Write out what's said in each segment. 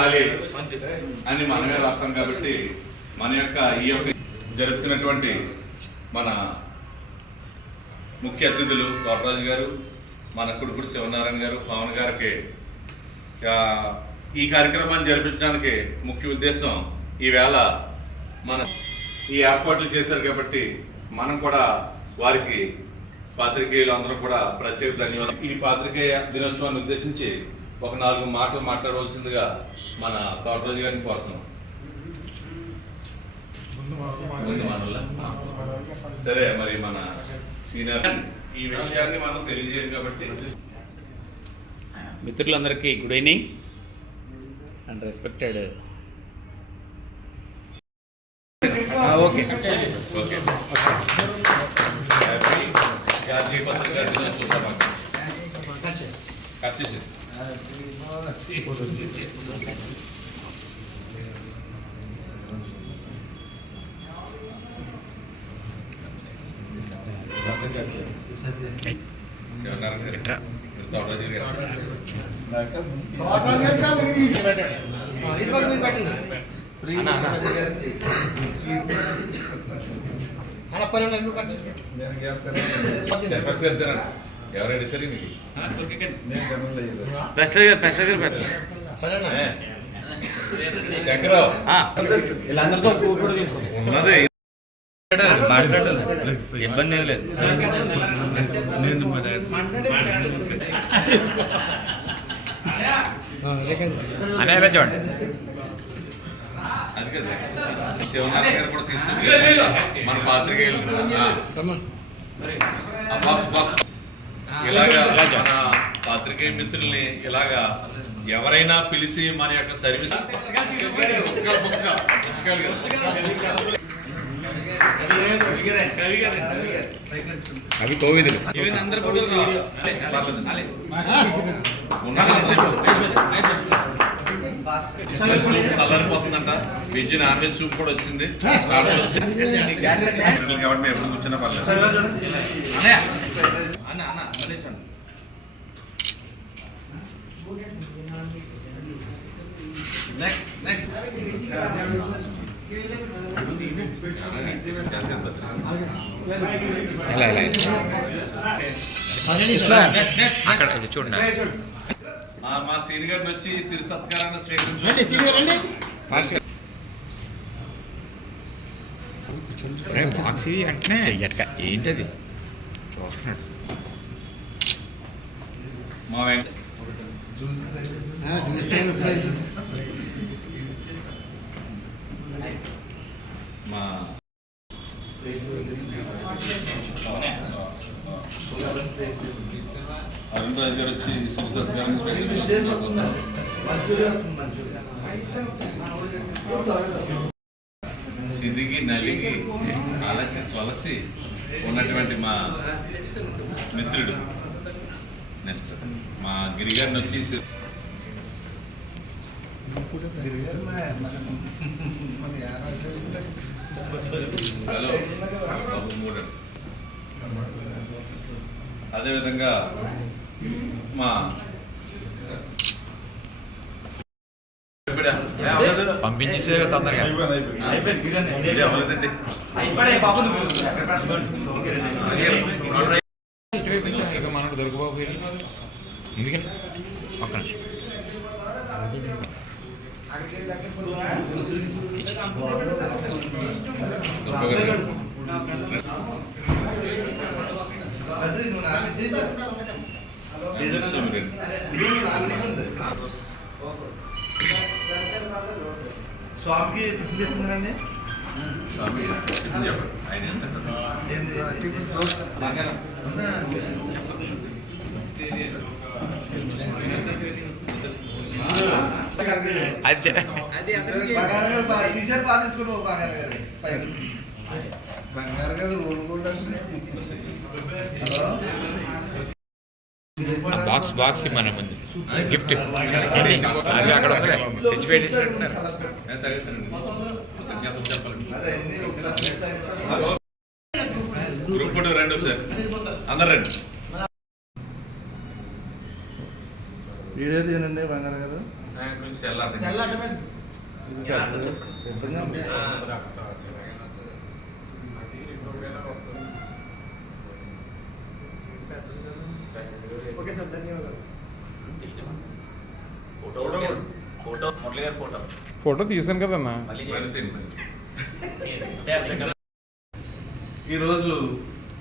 ఖాళీ అని మనమే రాస్తాం. కాబట్టి మన యొక్క ఈ యొక్క జరుగుతున్నటువంటి మన ముఖ్య అతిథులు తోటరాజు గారు, మన కుడుపుడు శివనారాయణ గారు, పవన్ గారికి ఈ కార్యక్రమాన్ని జరిపించడానికి ముఖ్య ఉద్దేశం ఈవేళ మనం ఈ ఏర్పాట్లు చేశారు. కాబట్టి మనం కూడా వారికి పాత్రికేయులు అందరూ కూడా ప్రత్యేక ధన్యవాదాలు. ఈ పాత్రికేయ దినోత్సవాన్ని ఉద్దేశించి ఒక 4 మాటలు మాట్లాడవలసిందిగా మన తోటరాజు గారిని కోరుతున్నాం. ముందు మనల్లా సరే, మరి మన సీనియర్ ఈ విషయాన్ని మనం తెలియజేయాలి. కాబట్టి మిత్రులందరికీ good evening and respected. Okay okay జాతీయ పత్రికా దినోత్సవం కట్ చేసి ఎవరైనా సరే శంకరావు ఉన్నది మాట్లాడాలి, ఇబ్బంది ఏం లేదు. అనేలా చూడండి. అది కదా శివనారాయణ గారు కూడా తీసుకొచ్చారు మన పాత్రికేయులు. ఇలాగా మన పాత్రికేయ మిత్రుల్ని ఇలాగా ఎవరైనా పిలిచి మన యొక్క సర్వీస్ అవి కోవిదులు చల్లారిపోతుందంట. వెజ్ నాన్ వెజ్ సూప్ కూడా వచ్చింది. కాబట్టి మేము ఎప్పుడు కూర్చున్నా పర్లేదు. అక్కడ చూడండి. మా సీనియర్ గారిని వచ్చి సిరి సత్కారాన్ని స్వీకరించండి. బాక్స్ అంటే ఏంటది చూస్తున్నాడు మా మా అరుణ్ రాజు గారు వచ్చి సిరి సత్కారాన్ని స్వీకరించారు. సిదిగి నలిగి అలసి స్వలసి ఉన్నటువంటి మా మిత్రుడు నెక్స్ట్ మా గిరిగారిని వచ్చి అదేవిధంగా మా పంపించేసే తొందరగా మనకు దొరకపోయి ఎందుకని పక్కన స్వామికి టిఫిన్ చెప్తున్నారండి. స్వామి ఆయన ఎంత బంగారు గారు బాక్స్ బాక్స్ మన ముందు గిఫ్ట్ అది అక్కడ తెచ్చిపెట్టి గ్రూప్ ఫోటో రండి ఒకసారి, అందరు రండి. వీడియో తీయండి బంగారు గారు. బ్యాంక్ నుంచి cell cell automatic okay sir, ధన్యవాదాలు. ఫోటో తీసాను కదన్నా. ఈరోజు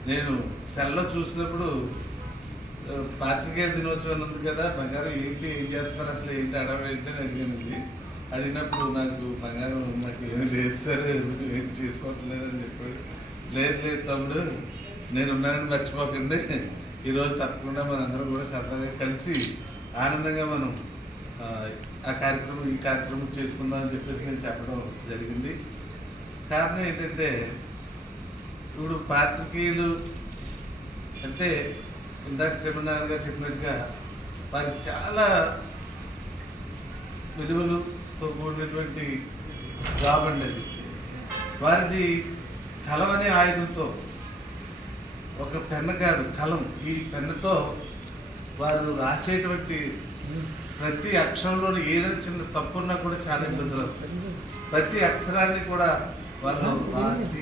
నేను సెల్లో చూసినప్పుడు పాత్రికేయ దినోత్సవం ఉంది కదా, బంగారం ఏంటి ఏం చేస్తున్నారు అసలు ఏంటి అడవి ఏంటి అని అడిగినది. అడిగినప్పుడు నాకు బంగారం నాకు ఏమి లేదు సార్, ఏం చేసుకోవట్లేదు అని చెప్పాడు. లేదు తమ్ముడు, నేను ఉన్నానని మర్చిపోకండి, ఈరోజు తప్పకుండా మనందరం కూడా సరదాగా కలిసి ఆనందంగా మనం ఈ కార్యక్రమం చేసుకుందాం అని చెప్పేసి నేను చెప్పడం జరిగింది. కారణం ఏంటంటే ఇప్పుడు పాత్రికేయులు అంటే ఇందాక శ్రీమన్నారాయణ గారు చెప్పినట్టుగా వారికి చాలా విలువలతో కూడినటువంటి జాబ్ అండి అది. వారిది కలం అనే ఆయుధంతో, ఒక పెన్ను కాదు కలం, ఈ పెన్నుతో వారు రాసేటువంటి ప్రతి అక్షరంలోని ఏదైనా చిన్న తప్పున్నా కూడా చాలా ఇబ్బందులు వస్తాయి. ప్రతి అక్షరాన్ని కూడా వాళ్ళు రాసి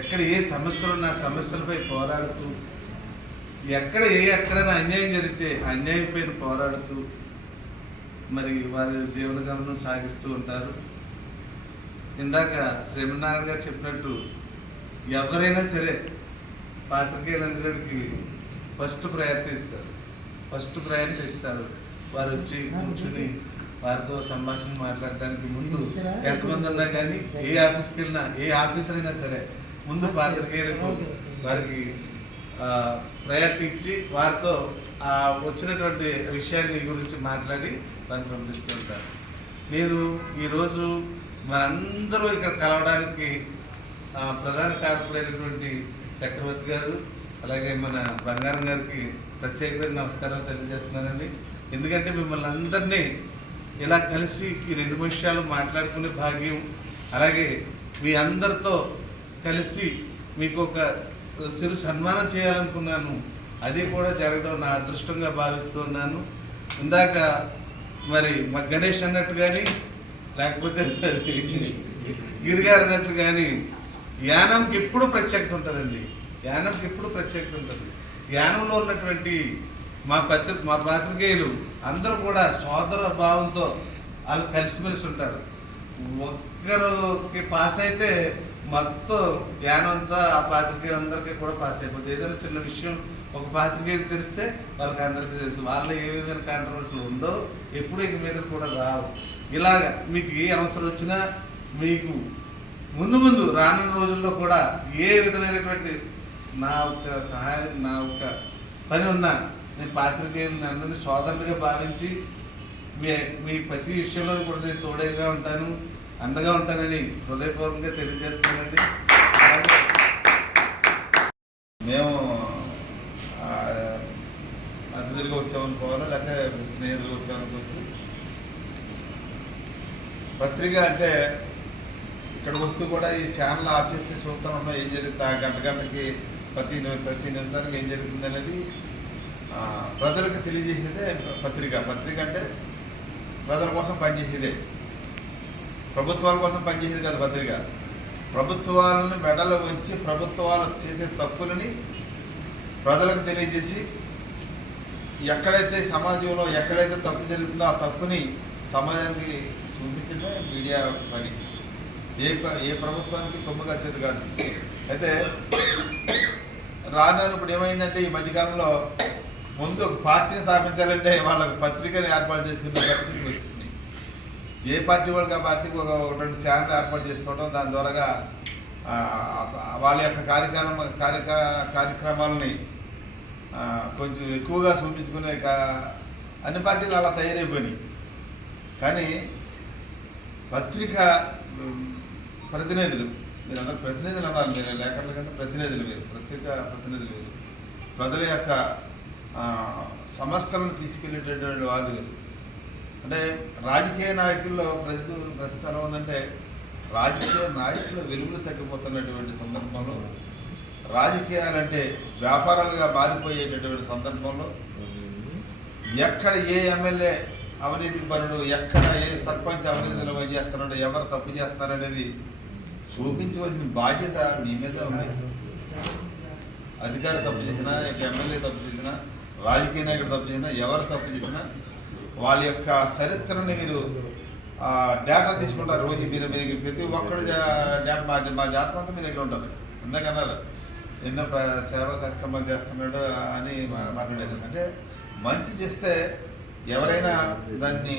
ఎక్కడ ఏ సమస్యలు ఉన్న సమస్యలపై పోరాడుతూ, ఎక్కడైనా అన్యాయం జరిగితే అన్యాయం పైన పోరాడుతూ మరి వారి జీవన గమనం సాగిస్తూ ఉంటారు. ఇందాక శ్రీమన్నారాయణ గారు చెప్పినట్టు ఎవరైనా సరే పాత్రికేయులందరికీ ఫస్ట్ ప్రయారిటీ ఇస్తారు. వారు వచ్చి కూర్చుని వారితో సంభాషణ మాట్లాడటానికి ముందు ఎంతమంది ఉన్నా కానీ ఏ ఆఫీస్కి వెళ్ళినా ఏ ఆఫీసర్ అయినా సరే ముందు పాత్రికేయులకు వారికి ప్రయారిటీ ఇచ్చి వారితో వచ్చినటువంటి విషయాన్ని గురించి మాట్లాడి వారిని పంపిస్తూ ఉంటారు. నేను ఈరోజు మనందరూ ఇక్కడ కలవడానికి ప్రధాన కారకులైనటువంటి చక్రవర్తి గారు అలాగే మన బంగారం గారికి ప్రత్యేకమైన నమస్కారాలు తెలియజేస్తున్నానండి. ఎందుకంటే మిమ్మల్ని అందరినీ ఇలా కలిసి ఈ 2 నిమిషాలు మాట్లాడుకునే భాగ్యం, అలాగే మీ అందరితో కలిసి మీకు ఒక చిరు సన్మానం చేయాలనుకున్నాను, అది కూడా జరగడం నా అదృష్టంగా భావిస్తున్నాను. ఇందాక మరి మా గణేష్ అన్నట్టు కానీ లేకపోతే గిరిగారు అన్నట్టు కానీ యానంకి ఎప్పుడు ప్రత్యేకత ఉంటుందండి. యానంలో ఉన్నటువంటి మా పాత్రికేయులు అందరూ కూడా సోదర భావంతో వాళ్ళు కలిసిమెలిసి ఉంటారు. ఒక్కరికి పాస్ అయితే మొత్తం జ్ఞానం అంతా ఆ పాత్రికేయులందరికీ కూడా పాస్ అయిపోతుంది. ఏదైనా చిన్న విషయం ఒక పాత్రికేయులకు తెలిస్తే వాళ్ళకి అందరికీ తెలుసు. వాళ్ళ ఏ విధమైన కాంట్రవర్సీలు ఉండో ఎప్పుడు ఇక మీద కూడా రావు. ఇలాగ మీకు ఏ అవసరం వచ్చినా మీకు ముందు రానున్న రోజుల్లో కూడా ఏ విధమైనటువంటి నా ఒక సహాయం నా ఒక పని ఉన్నా నేను పాత్రికేయులని అందరినీ సోదరులుగా భావించి మీ ప్రతి విషయంలో కూడా నేను తోడేగా ఉంటాను, అండగా ఉంటానని హృదయపూర్వకంగా తెలియజేస్తానండి. మేము అతిథులుగా వచ్చామనుకోవాలా లేకపోతే స్నేహితులు వచ్చామనుకోవచ్చు. పత్రిక అంటే ఇక్కడ వస్తూ కూడా ఈ ఛానల్ ఆఫ్ చేసి చూస్తూ ఉన్నాం ఏం జరుగుతుంది, గంటకి ప్రతి నిమిషానికి ఏం జరుగుతుంది అనేది ప్రజలకు తెలియజేసేదే పత్రిక. పత్రిక అంటే ప్రజల కోసం పనిచేసేదే, ప్రభుత్వాల కోసం పనిచేసేది కాదు పత్రిక. ప్రభుత్వాలను మెడలో ఉంచి ప్రభుత్వాలు చేసే తప్పులని ప్రజలకు తెలియజేసి ఎక్కడైతే సమాజంలో ఎక్కడైతే తప్పు జరుగుతుందో ఆ తప్పుని సమాజానికి చూపించడమే మీడియా పని. ఏ ప్రభుత్వానికి కొమ్ము వచ్చేది కాదు. అయితే ఇప్పుడు ఏమైందంటే ఈ మధ్యకాలంలో ముందు ఒక పార్టీని స్థాపించాలంటే వాళ్ళకు పత్రికను ఏర్పాటు చేసుకునే పరిస్థితికి వచ్చింది. ఏ పార్టీ వాళ్ళకి ఆ పార్టీకి ఒక 2 ఛానల్ ఏర్పాటు చేసుకోవడం, దాని ద్వారాగా వాళ్ళ యొక్క కార్యక్రమాలని కొంచెం ఎక్కువగా చూపించుకునే అన్ని పార్టీలు అలా తయారైపోయినాయి. కానీ పత్రిక ప్రతినిధులు, మీరు అందరూ ప్రతినిధులు అన్నారు, మీరు లేఖల కంటే ప్రతినిధులు, మీరు పత్రిక ప్రతినిధులు, మీరు ప్రజల యొక్క సమస్యలను తీసుకెళ్ళేటటువంటి వాళ్ళు. అంటే రాజకీయ నాయకుల్లో ప్రస్తుతం ఎలా ఉందంటే రాజకీయ నాయకుల విలువలు తగ్గిపోతున్నటువంటి సందర్భంలో, రాజకీయాలంటే వ్యాపారాలుగా మారిపోయేటటువంటి సందర్భంలో ఎక్కడ ఏ ఎమ్మెల్యే అవినీతికి పనుడు, ఎక్కడ ఏ సర్పంచ్ అవినీతిలో చేస్తున్నాడు, ఎవరు తప్పు చేస్తున్నారు అనేది చూపించవలసిన బాధ్యత మీ మీద ఉంది. అధికారి తప్పు చేసినా, ఎమ్మెల్యే తప్పు చేసినా, రాజకీయ నాయకుడు తప్పు చేసినా, ఎవరు తప్పు చేసినా వాళ్ళ యొక్క చరిత్రని మీరు డేటా తీసుకుంటారు. రోజు మీరు ప్రతి ఒక్కరు డేటా మా జాతకం అంతా మీ దగ్గర ఉంటుంది. ఎందుకన్నారు ఎన్నో సేవా కార్యక్రమాలు చేస్తున్నాడు అని మాట్లాడేది. అంటే మంచి చేస్తే ఎవరైనా దాన్ని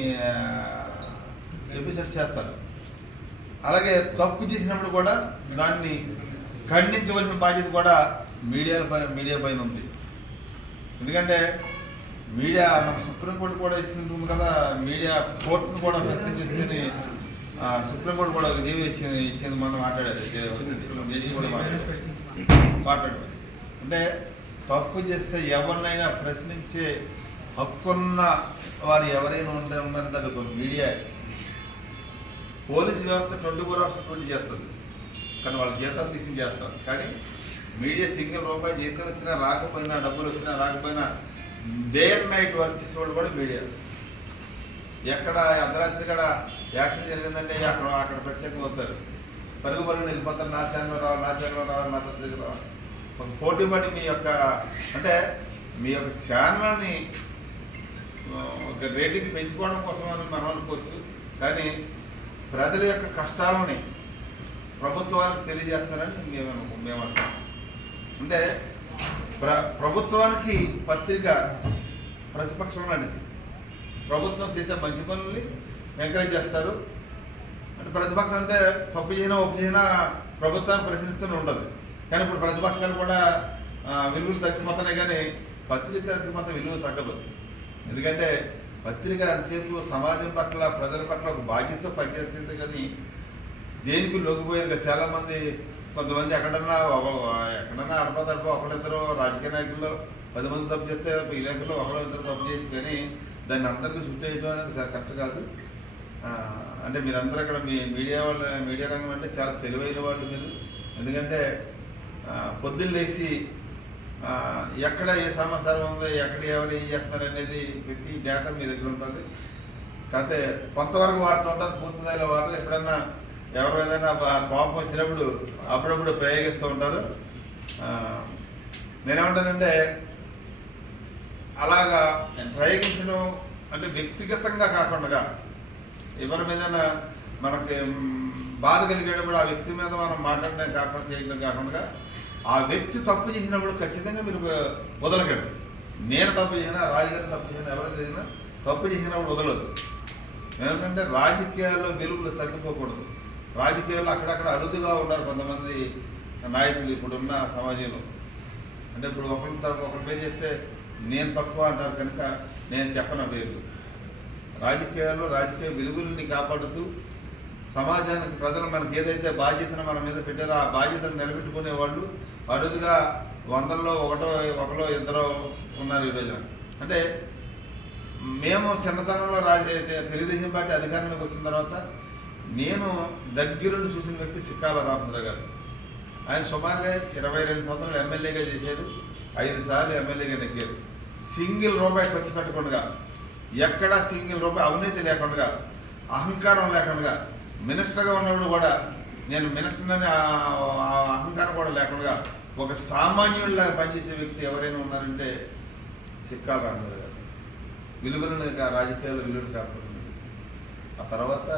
ఎపిసోడ్ చేస్తారు. అలాగే తప్పు చేసినప్పుడు కూడా దాన్ని ఖండించవలసిన బాధ్యత కూడా మీడియా పైన ఉంది. ఎందుకంటే మీడియా మన సుప్రీంకోర్టు కూడా ఇస్తుంది కదా, మీడియా కోర్టును కూడా ప్రశ్నించి సుప్రీంకోర్టు కూడా ఒక జీవి ఇచ్చింది మనం మాట్లాడేది కూడా మాట్లాడు. అంటే తప్పు చేస్తే ఎవరినైనా ప్రశ్నించే హక్కున్న వారు ఎవరైనా ఉన్నారంటే అది ఒక మీడియా. పోలీసు వ్యవస్థ 24/7 చేస్తుంది, కానీ వాళ్ళ జీతాలు తీసుకుని చేస్తారు. కానీ మీడియా సింగిల్ రూపాయి జీతాలు వచ్చినా రాకపోయినా, డబ్బులు వచ్చినా రాకపోయినా డే అండ్ నైట్ వర్క్ చేసేవాళ్ళు కూడా మీడియా. ఎక్కడ అర్ధరాత్రి కూడా యాక్సిడెంట్ జరిగిందంటే అక్కడ ప్రత్యేకంగా అవుతారు, పరుగు వెళ్ళిపోతారు. నా ఛానల్లో రావాలి, నా ఛానల్లో రావాలి, నా పత్రికలో రావాలి. ఒక పోటీ పడి మీ యొక్క ఛానల్ని ఒక రేటింగ్ పెంచుకోవడం కోసం అని మనం అనుకోవచ్చు. కానీ ప్రజల యొక్క కష్టాలని ప్రభుత్వానికి తెలియజేస్తున్నారని మేము అంటాం. అంటే ప్రభుత్వానికి పత్రిక ప్రతిపక్షం లాంటిది. ప్రభుత్వం చేసే మంచి పనుల్ని ఎంకరేజ్ చేస్తారు. అంటే ప్రతిపక్షం అంటే తప్పు చేసినా ఒప్పు చేసినా ప్రభుత్వాన్ని ప్రశ్నిస్తూనే ఉండదు. కానీ ఇప్పుడు ప్రతిపక్షాలు కూడా విలువలు తగ్గిపోతున్నాయి, కానీ పత్రిక తగ్గిపోతే విలువ తగ్గదు. ఎందుకంటే పత్రిక అంతసేపు సమాజం పట్ల, ప్రజల పట్ల ఒక బాధ్యతతో పనిచేస్తుంది. కానీ దేనికి లొంగిపోయేది. చాలామంది కొంతమంది ఎక్కడన్నా అడపదడప ఒకళ్ళిద్దరు రాజకీయ నాయకుల్లో 10 మంది తప్పు చేస్తే విలేకరులు ఒకళ్ళిద్దరు తప్పు చేయొచ్చు, కానీ దాన్ని అందరికీ చుట్టేయడం అనేది కరెక్ట్ కాదు. అంటే మీరందరూ అక్కడ మీడియా రంగం అంటే చాలా తెలివైన వాళ్ళు మీరు. ఎందుకంటే పొద్దున్న లేచి ఎక్కడ ఏ సమాచారం ఉందో, ఎక్కడ ఎవరు ఏం చేస్తున్నారు అనేది ప్రతి డేటా మీ దగ్గర ఉంటుంది. కాకపోతే కొంతవరకు వాడుతూ ఉంటారు, పూర్తి స్థాయిలో వాడరు. ఎప్పుడన్నా ఎవరు ఏదైనా కోపం వచ్చినప్పుడు అప్పుడప్పుడు ప్రయోగిస్తూ ఉంటారు. నేనేమంటానంటే అలాగా ప్రయోగించడం అంటే వ్యక్తిగతంగా కాకుండా, ఎవరి మీద మనకి బాధ కలిగేటప్పుడు ఆ వ్యక్తి మీద మనం మాట్లాడడం కాకుండా, చేయడం కాకుండా ఆ వ్యక్తి తప్పు చేసినప్పుడు ఖచ్చితంగా మీరు వదలకండి. నేను తప్పు చేసినా, రాజుగారు తప్పు చేసినా, ఎవరు చేసినా తప్పు చేసినప్పుడు వదలొద్దు. ఎందుకంటే రాజకీయాల్లో వెలుగులు తగ్గిపోకూడదు. రాజకీయాల్లో అక్కడక్కడ అరుదుగా ఉన్నారు కొంతమంది నాయకులు ఇప్పుడున్న సమాజంలో. అంటే ఇప్పుడు ఒకరి పేరు చెప్తే నేను తక్కువ అంటారు, కనుక నేను చెప్పను పేర్లు. రాజకీయాల్లో రాజకీయ వెలుగుల్ని కాపాడుతూ సమాజానికి, ప్రజలు మనకి ఏదైతే బాధ్యతను మన మీద పెట్టారో ఆ బాధ్యతను నిలబెట్టుకునే వాళ్ళు అరుదుగా 100లో ఒకరో ఇద్దరో ఉన్నారు ఈరోజు. అంటే మేము చిన్నతనంలో తెలుగుదేశం పార్టీ అధికారంలోకి వచ్చిన తర్వాత నేను దగ్గరుండి చూసిన వ్యక్తి సిక్కాల రామచంద్ర గారు. ఆయన సుమారుగా 22 సంవత్సరాలు ఎమ్మెల్యేగా చేశారు, 5 సార్లు ఎమ్మెల్యేగా నెగ్గారు. సింగిల్ రూపాయి ఖర్చు పెట్టకుండా, ఎక్కడా సింగిల్ రూపాయి అవినీతి లేకుండా, అహంకారం లేకుండా, మినిస్టర్గా ఉన్నప్పుడు కూడా నేను మినిస్టర్ అహంకారం కూడా లేకుండా ఒక సామాన్యుడిలాగా పనిచేసే వ్యక్తి ఎవరైనా ఉన్నారంటే సిక్కాల రామచంద్ర గారు. విలువలను రాజకీయాల్లో విలువలు కాపాడుతుంది. ఆ తర్వాత